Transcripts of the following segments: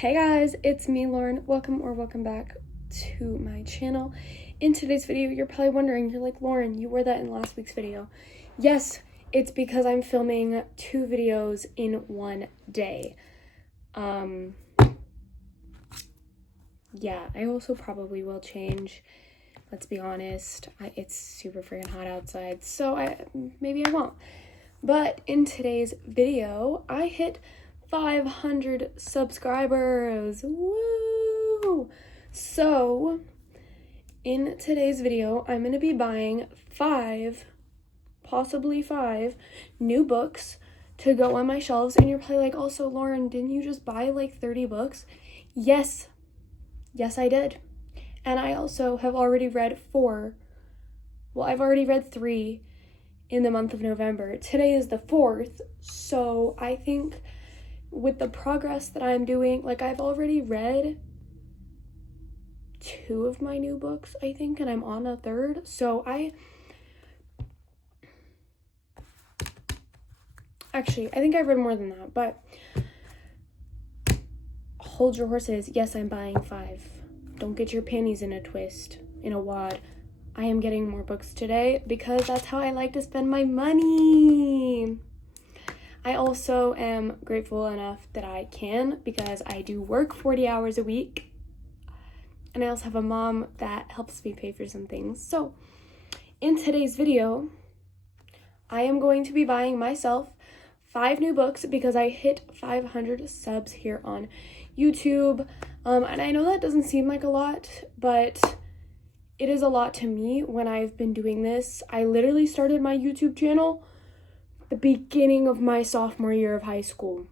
Hey guys, it's me, Lauren. Welcome back to my channel. In today's video, you're probably wondering, you're like, Lauren, you wore that in last week's video. Yes, it's because I'm filming 2 videos in one day. Yeah, I also probably will change. Let's be honest, it's super freaking hot outside, so maybe I won't. But in today's video, I hit 500 subscribers. Woo! So, in today's video, I'm going to be buying 5, possibly 5, new books to go on my shelves. And you're probably like, also, Lauren, didn't you just buy like 30 books? Yes, I did. And I also have already read 4. Well, I've already read 3 in the month of November. Today is the 4th, so I think with the progress that I'm doing, like I've already read 2 of my new books, I think, and I'm on a 3rd. So I think I've read more than that, but hold your horses. Yes, I'm buying 5. Don't get your panties in a wad. I am getting more books today because that's how I like to spend my money. I also am grateful enough that I can, because I do work 40 hours a week. And I also have a mom that helps me pay for some things. So in today's video, I am going to be buying myself 5 new books because I hit 500 subs here on YouTube. And I know that doesn't seem like a lot, but it is a lot to me when I've been doing this. I literally started my YouTube channel the beginning of my sophomore year of high school.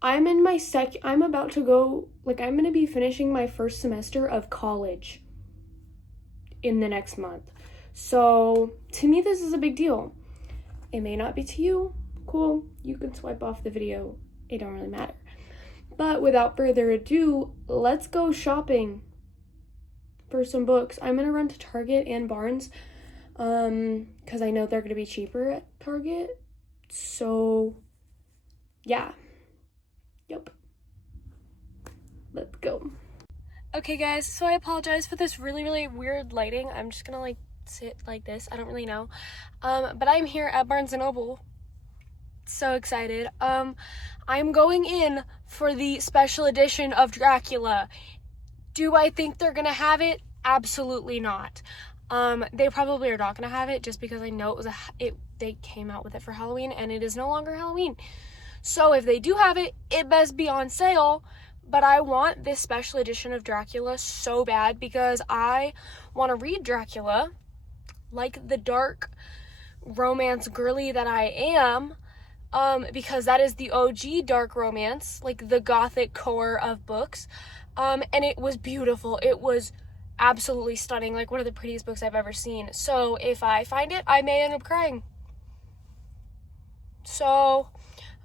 I'm about to go, I'm going to be finishing my first semester of college in the next month. So to me, this is a big deal. It may not be to you. Cool. You can swipe off the video. It don't really matter. But without further ado, let's go shopping for some books. I'm going to run to Target and Barnes because I know they're going to be cheaper at Target. So, yeah. Yep. Let's go. Okay, guys, so I apologize for this really weird lighting. I'm just gonna, sit like this. I don't really know. But I'm here at Barnes & Noble. So excited. I'm going in for the special edition of Dracula. Do I think they're gonna have it? Absolutely not. They probably are not gonna have it just because I know they came out with it for Halloween and it is no longer Halloween. So if they do have it, it best be on sale. But I want this special edition of Dracula so bad because I want to read Dracula like the dark romance girly that I am. Because that is the OG dark romance, like the gothic core of books. And it was beautiful. It was absolutely stunning, like one of the prettiest books I've ever seen. So if I find it, I may end up crying. So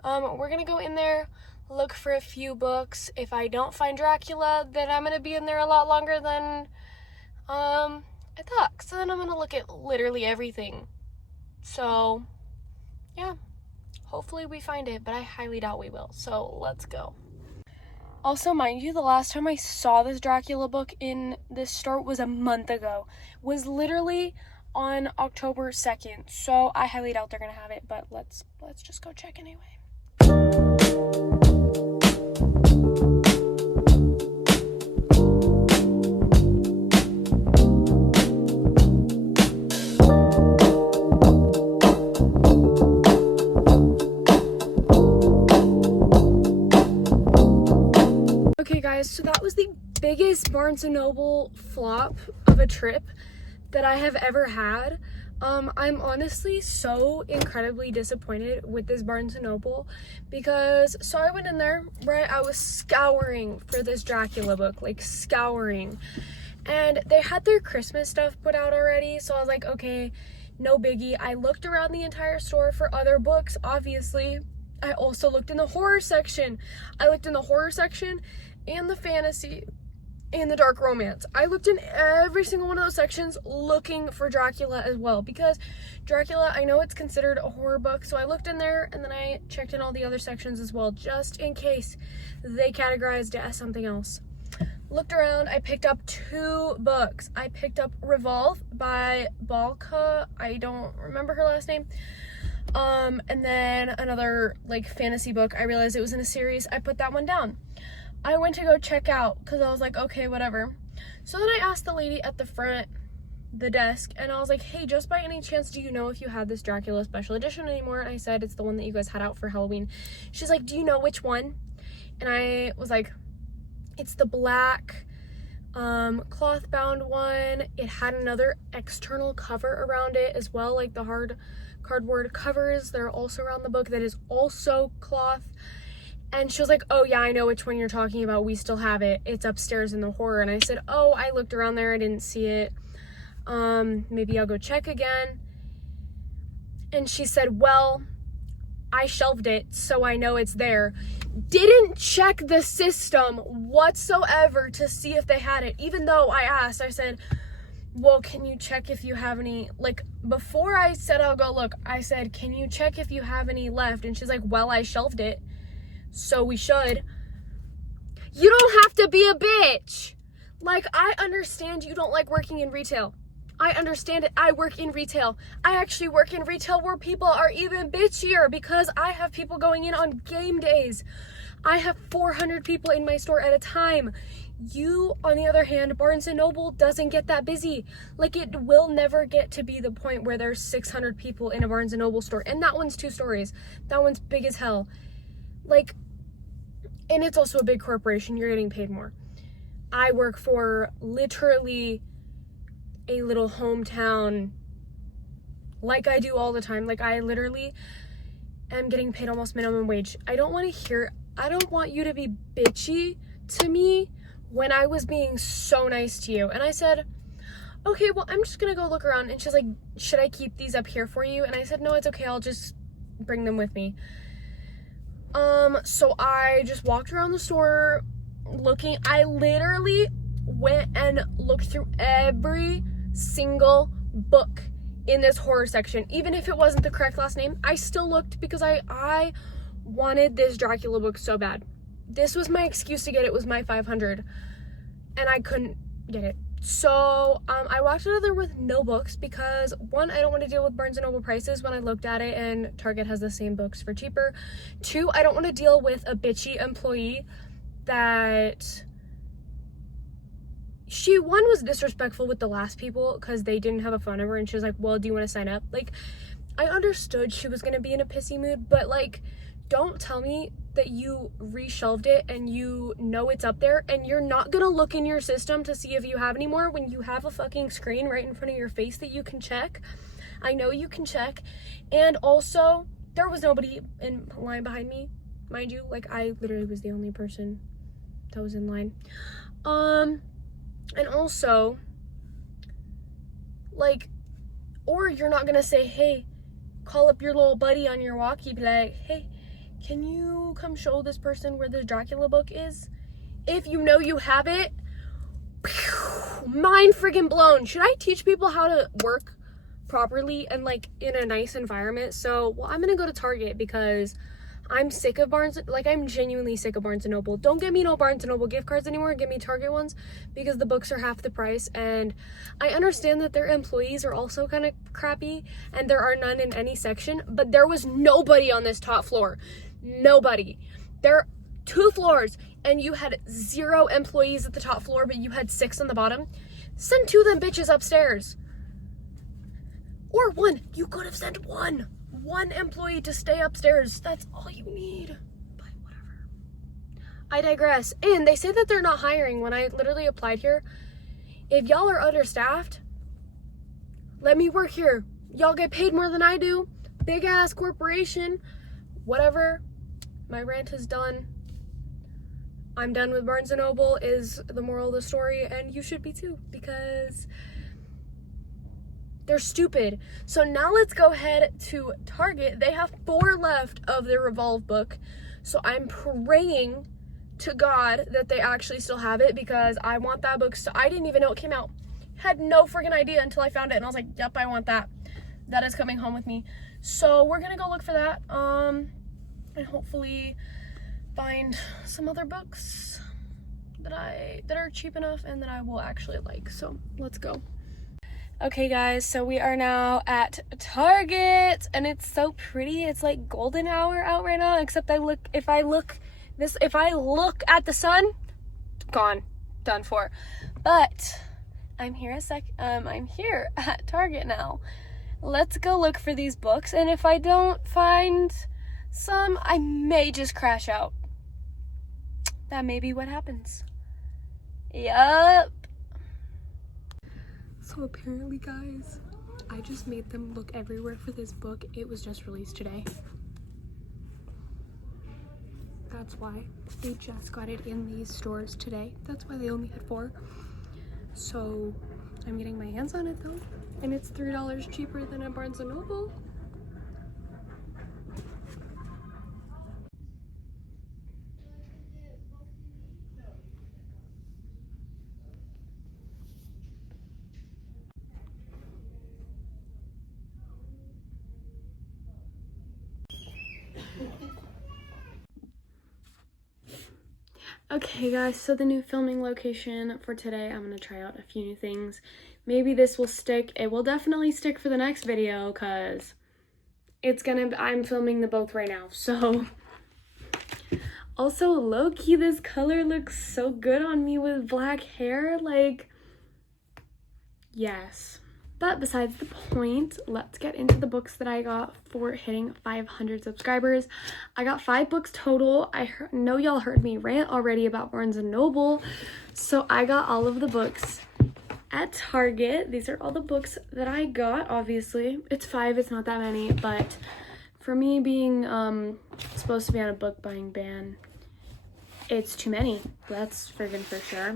we're gonna go in there, look for a few books. If I don't find Dracula, then I'm gonna be in there a lot longer than I thought. So then I'm gonna look at literally everything. So yeah, hopefully we find it, but I highly doubt we will. So let's go. Also, mind you, the last time I saw this Dracula book in this store was a month ago. Was literally on October 2nd. So I highly doubt they're gonna have it, but let's just go check anyway. Okay guys, so that was the biggest Barnes & Noble flop of a trip that I have ever had. I'm honestly so incredibly disappointed with this Barnes & Noble because, so I went in there, right, I was scouring for this Dracula book, scouring, and they had their Christmas stuff put out already, so I was like, okay, no biggie. I looked around the entire store for other books, obviously. I also looked in the horror section. And the fantasy and the dark romance. I looked in every single one of those sections looking for Dracula as well, because Dracula, I know it's considered a horror book, so I looked in there and then I checked in all the other sections as well, just in case they categorized it as something else. Looked around, I picked up 2 books. I picked up Revolve by Balka, I don't remember her last name, and then another like fantasy book. I realized it was in a series. I put that one down. I went to go check out because I was like, okay, whatever. So then I asked the lady at the front, the desk, and I was like, hey, just by any chance, do you know if you had this Dracula special edition anymore? And I said, it's the one that you guys had out for Halloween. She's like, do you know which one? And I was like, it's the black cloth bound one. It had another external cover around it as well, like the hard cardboard covers that are also around the book that is also cloth. And she was like, oh yeah, I know which one you're talking about. We still have it. It's upstairs in the horror. And I said, oh, I looked around there. I didn't see it. Maybe I'll go check again. And she said, well, I shelved it, so I know it's there. Didn't check the system whatsoever to see if they had it. Even though I asked, I said, well, can you check if you have any, like, before I said I'll go look, I said, can you check if you have any left? And she's like, well, I shelved it, so we should. You don't have to be a bitch. Like, I understand you don't like working in retail. I understand it. I work in retail. I actually work in retail where people are even bitchier because I have people going in on game days. I have 400 people in my store at a time. You, on the other hand, Barnes & Noble doesn't get that busy. Like, it will never get to be the point where there's 600 people in a Barnes & Noble store. And that one's 2 stories. That one's big as hell. Like, and it's also a big corporation. You're getting paid more. I work for literally a little hometown, like I do all the time. Like, I literally am getting paid almost minimum wage. I don't want you to be bitchy to me when I was being so nice to you. And I said, okay, well, I'm just gonna go look around. And she's like, should I keep these up here for you? And I said, no, it's okay, I'll just bring them with me. So I just walked around the store looking. I literally went and looked through every single book in this horror section. Even if it wasn't the correct last name, I still looked because I wanted this Dracula book so bad. This was my excuse to get it, was my 500, and I couldn't get it. So I walked out of there with no books because, one, I don't want to deal with Barnes & Noble prices when I looked at it and Target has the same books for cheaper. 2, I don't want to deal with a bitchy employee that one was disrespectful with the last people because they didn't have a phone number, and she was like, well, do you want to sign up? Like, I understood she was going to be in a pissy mood, but like, don't tell me that you reshelved it and you know it's up there and you're not gonna look in your system to see if you have any more when you have a fucking screen right in front of your face that you can check. I know you can check. And also, there was nobody in line behind me, mind you. Like, I literally was the only person that was in line. And also, like, or you're not gonna say, hey, call up your little buddy on your walkie, be like, hey, can you come show this person where the Dracula book is? If you know you have it, mind friggin' blown. Should I teach people how to work properly and like in a nice environment? So, well, I'm gonna go to Target because I'm sick of I'm genuinely sick of Barnes & Noble. Don't give me no Barnes & Noble gift cards anymore. Give me Target ones because the books are half the price. And I understand that their employees are also kind of crappy and there are none in any section, but there was nobody on this top floor. Nobody. There are 2 floors and you had 0 employees at the top floor, but you had 6 on the bottom. Send 2 of them bitches upstairs. Or 1. You could have sent 1 employee to stay upstairs. That's all you need. But whatever. I digress. And they say that they're not hiring when I literally applied here. If y'all are understaffed, let me work here. Y'all get paid more than I do. Big ass corporation. Whatever. My rant is done. I'm done with Barnes & Noble is the moral of the story, and you should be too, because they're stupid. So now let's go ahead to Target. They have 4 left of their Revolve book. So I'm praying to God that they actually still have it, because I want that book. So I didn't even know it came out. Had no freaking idea until I found it, and I was like, yep, I want that. That is coming home with me. So we're gonna go look for that, and hopefully find some other books that are cheap enough and that I will actually like. So let's go. Okay guys, so we are now at Target, and it's so pretty. It's like golden hour out right now, except if I look at the sun, gone, done for. But I'm here I'm here at Target now. Let's go look for these books, and if I don't find some, I may just crash out. That may be what happens. Yup. So apparently, guys, I just made them look everywhere for this book. It was just released today. That's why they just got it in these stores today. That's why they only had 4. So I'm getting my hands on it though, and it's $3 cheaper than at Barnes & Noble. Okay guys, so the new filming location for today, I'm gonna try out a few new things. Maybe this will stick. It will definitely stick for the next video, because I'm filming the both right now. So also, low-key, this color looks so good on me with black hair, like, yes. But besides the point, let's get into the books that I got for hitting 500 subscribers. I got 5 books total. I know y'all heard me rant already about Barnes & Noble. So I got all of the books at Target. These are all the books that I got, obviously. It's 5, it's not that many. But for me being supposed to be on a book buying ban, it's too many. That's friggin' for sure.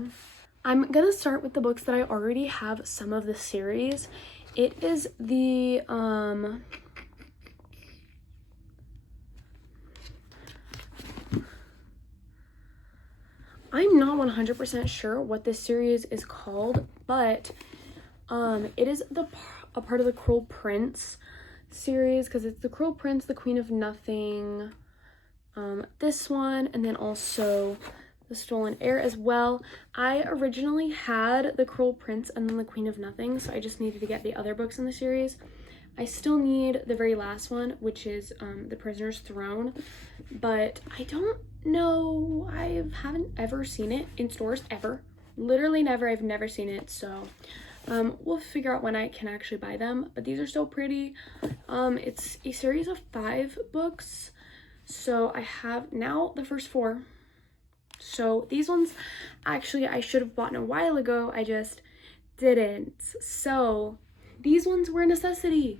I'm gonna start with the books that I already have some of the series. It is the I'm not 100% sure what this series is called, but it is a part of the Cruel Prince series, because it's the Cruel Prince, the Queen of Nothing, this one, and then also The Stolen Heir as well. I originally had The Cruel Prince and then The Queen of Nothing, so I just needed to get the other books in the series. I still need the very last one, which is The Prisoner's Throne, but I don't know. I haven't ever seen it in stores, ever. Literally never. I've never seen it, so we'll figure out when I can actually buy them, but these are so pretty. It's a series of 5 books, so I have now the first 4. So these ones, actually, I should have bought a while ago. I just didn't. So these ones were a necessity.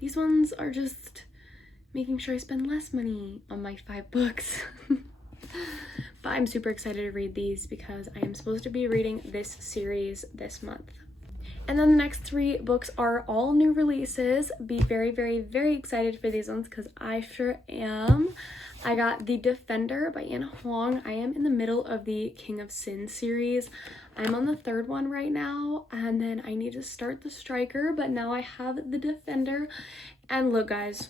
These ones are just making sure I spend less money on my 5 books. But I'm super excited to read these because I am supposed to be reading this series this month. And then the next 3 books are all new releases. Be very, very, very excited for these ones because I sure am. I got The Defender by Anna Huang. I am in the middle of the King of Sin series. I'm on the 3rd one right now, and then I need to start The Striker, but now I have The Defender. And look, guys,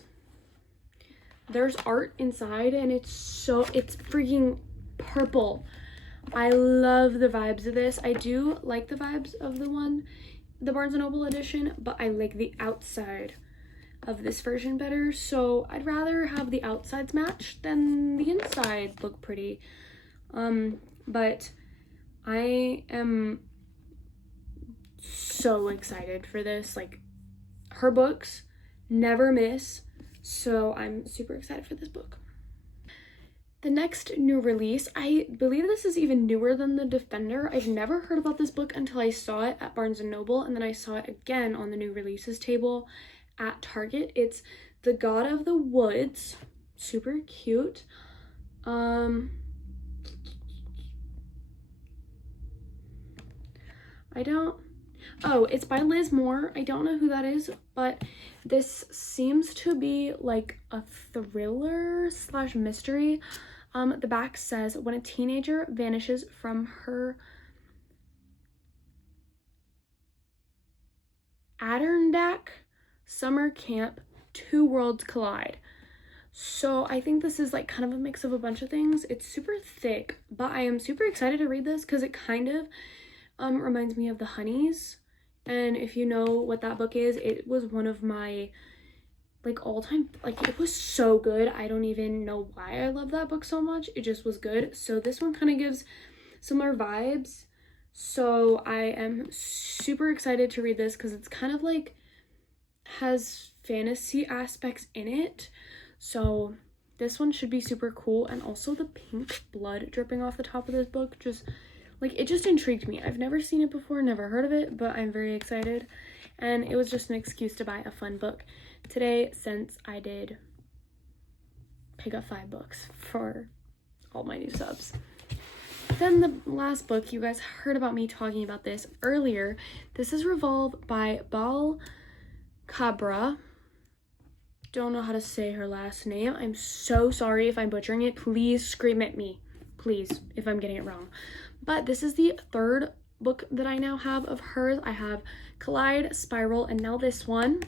there's art inside, and it's freaking purple. I love the vibes of this. I do like the vibes of the Barnes & Noble edition, but I like the outside of this version better, so I'd rather have the outsides match than the inside look pretty. But I am so excited for this. Like, her books never miss, so I'm super excited for this book. The next new release, I believe this is even newer than The Defender. I've never heard about this book until I saw it at Barnes & Noble, and then I saw it again on the new releases table at Target. It's The God of the Woods. Super cute. It's by Liz Moore. I don't know who that is, but this seems to be like a thriller / mystery. The back says, when a teenager vanishes from her Adirondack summer camp, two worlds collide. So I think this is like kind of a mix of a bunch of things. It's super thick, but I am super excited to read this because it kind of reminds me of The Honeys. And if you know what that book is, it was one of my like all-time, like it was so good. I don't even know why I love that book so much. It just was good. So this one kind of gives similar vibes. So I am super excited to read this because it's kind of like has fantasy aspects in it. So this one should be super cool. And also the pink blood dripping off the top of this book, just like, it just intrigued me. I've never seen it before, never heard of it, but I'm very excited. And it was just an excuse to buy a fun book today, since I did pick up 5 books for all my new subs. Then the last book, you guys heard about me talking about this earlier. This is Revolve by Bal Cabra. Don't know how to say her last name. I'm so sorry if I'm butchering it. Please scream at me, please, if I'm getting it wrong. But this is the 3rd book that I now have of hers. I have Collide, Spiral, and now this one.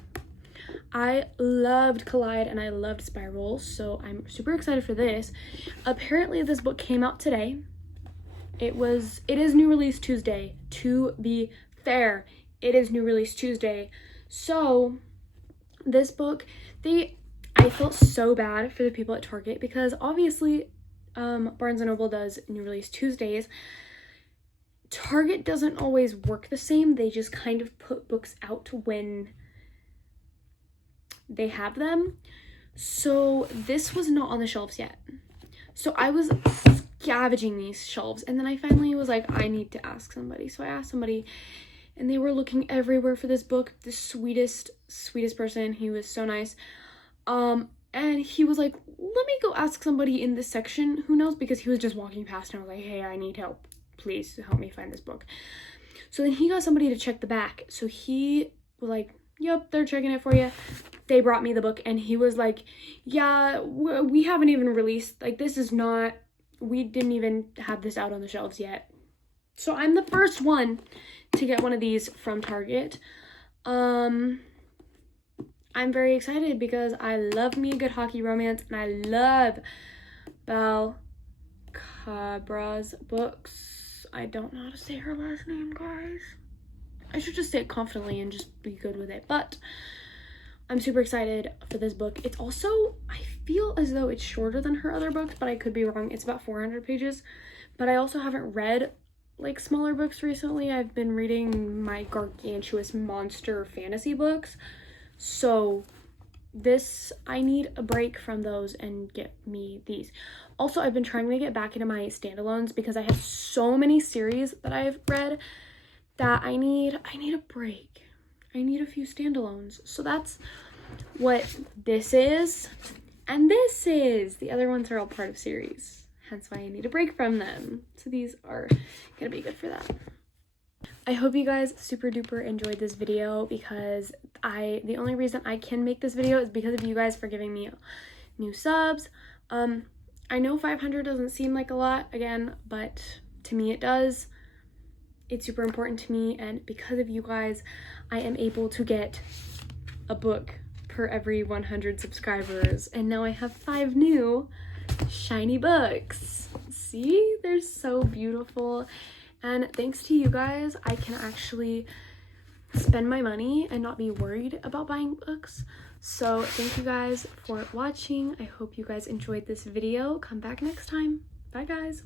I loved Collide and I loved Spiral, so I'm super excited for this. Apparently this book came out today. It is new release Tuesday, to be fair. It is new release Tuesday. So this book, I felt so bad for the people at Target because obviously Barnes & Noble does new release Tuesdays. Target doesn't always work the same. They just kind of put books out when they have them. So this was not on the shelves yet. So I was scavenging these shelves, and then I finally was like, I need to ask somebody. So I asked somebody, and they were looking everywhere for this book. The sweetest person. He was so nice. And he was like, let me go ask somebody in this section who knows, because he was just walking past and I was like, hey, I need help. Please help me find this book. So then he got somebody to check the back. So he was like, yep, they're checking it for you. They brought me the book, and he was like, yeah, we haven't even released, like, this is not, we didn't even have this out on the shelves yet. So I'm the first one to get one of these from Target. I'm very excited because I love me a good hockey romance, and I love Bal Cabra's books. I don't know how to say her last name, guys. I should just say it confidently and just be good with it, but I'm super excited for this book. It's also, I feel as though it's shorter than her other books, but I could be wrong. It's about 400 pages, but I also haven't read like smaller books recently. I've been reading my gargantuous monster fantasy books, so this, I need a break from those and get me these. Also, I've been trying to get back into my standalones because I have so many series that I've read that I need a break. I need a few standalones. So that's what this is. And this is. The other ones are all part of series. Hence why I need a break from them. So these are gonna be good for that. I hope you guys super duper enjoyed this video, because the only reason I can make this video is because of you guys for giving me new subs. I know 500 doesn't seem like a lot, again, but to me it does. It's super important to me, and because of you guys, I am able to get a book per every 100 subscribers, and now I have 5 new shiny books. See? They're so beautiful, and thanks to you guys, I can actually spend my money and not be worried about buying books. So thank you guys for watching. I hope you guys enjoyed this video. Come back next time. Bye, guys.